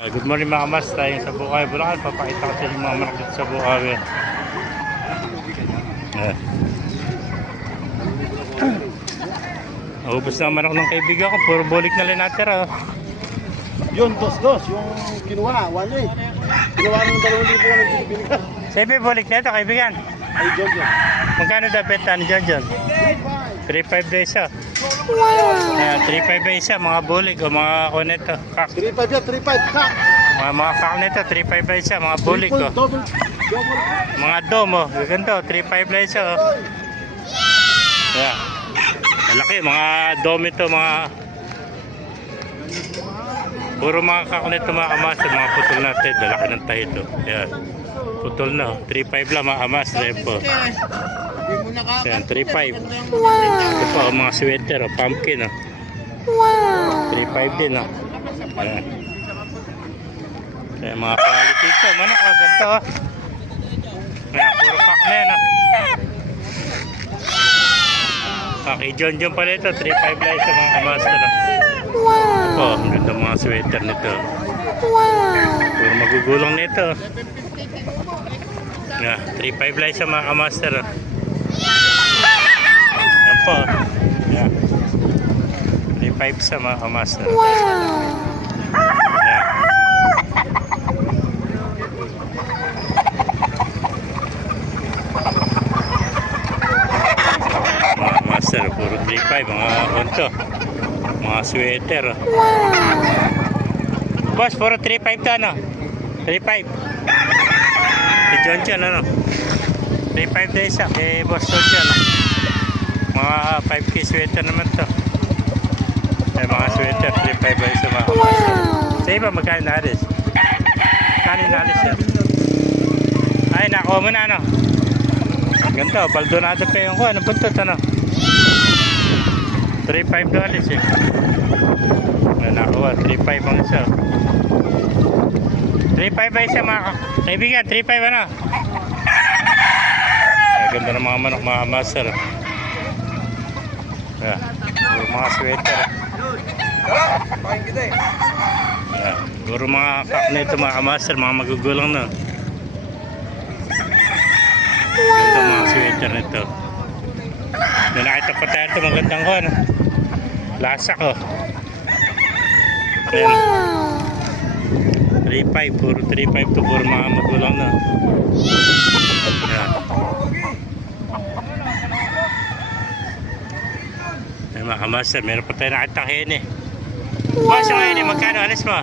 Good morning mga mas, tayo sa Bukawi, Bulacan. Papakita ko sa inyo mga manok dito sa Bukawi. Ubus na ang manok ng kaibigan ko, puro bulik na lang natira. Yun, dos. Yung kinuha, 1.8. Kinuha ng 2,000 ang binibili ka. Sabi bulik na ito kaibigan. Ay, John. Magkano daw benta ni John? 3.5 daw isa. Ayan, 3.5 daw isa, mga bulik o mga kuneto. 3.5 yan, 3.5. Kak! Mga kak nito, 3.5 daw isa, mga bulik o. Double. Mga dom o, ganito, 3.5 daw isa o. Ayan. Malaki, mga dom ito, mga puro mga kak nito, mga kamasa, mga putol natin. Malaki ng tahi ito. Ayan. Putol na, 3.5 lang mga kamas na po. Ayan, 3.5. Ito pa, mga sweater, pumpkin. 3.5 din. Ayan. Ayan, mga quality ito. Manok, ganito. Ayan, puro pack na yan. Kay John pala ito, 3.5 lang sa mga kamas na. Ito, ang ganda mga sweater nito. Puro magugulang nito. Yeah, 3.5 lang sa mga kamaster. Yan po. Yeah. 3.5 sa mga kamaster. Yeah. Mga kamaster, puro 3.5. Mga konto. Mga sweater. Boss, puro 3.5 to ano? 3.5. Si John, ano? 3.5 days kay Boss John. Mga 5K sweater naman to. Ay, mga sweater, 3.5 days mga kamaster. Sa iba, magkano nalis? Kanin nalis yan? Ay, nakuha mo na, ano? Ganito, baldonado pa yung ko. Ano puntot, ano? 3.5 dollars eh. Ay, nakuha, 3.5 ang isa. 3.5 ba isa mga kaibigan? 3.5 ano? Ay, ganda ng mga manok, mga master. Yeah. Mga sweater. Yeah. Guro mga kak nito, mga master, mga magugulang na. Ganda mga sweater nito. May nakita pa tayo ito, magandang ko, ano? Lasak, oh. Ayan. 3.5, puro 3.5 to, puro mga magulang na. Ayan. Ay, mga kamaster, meron pa tayo nakita kayo eh. Boss, yung ngayon, magkano alis mo?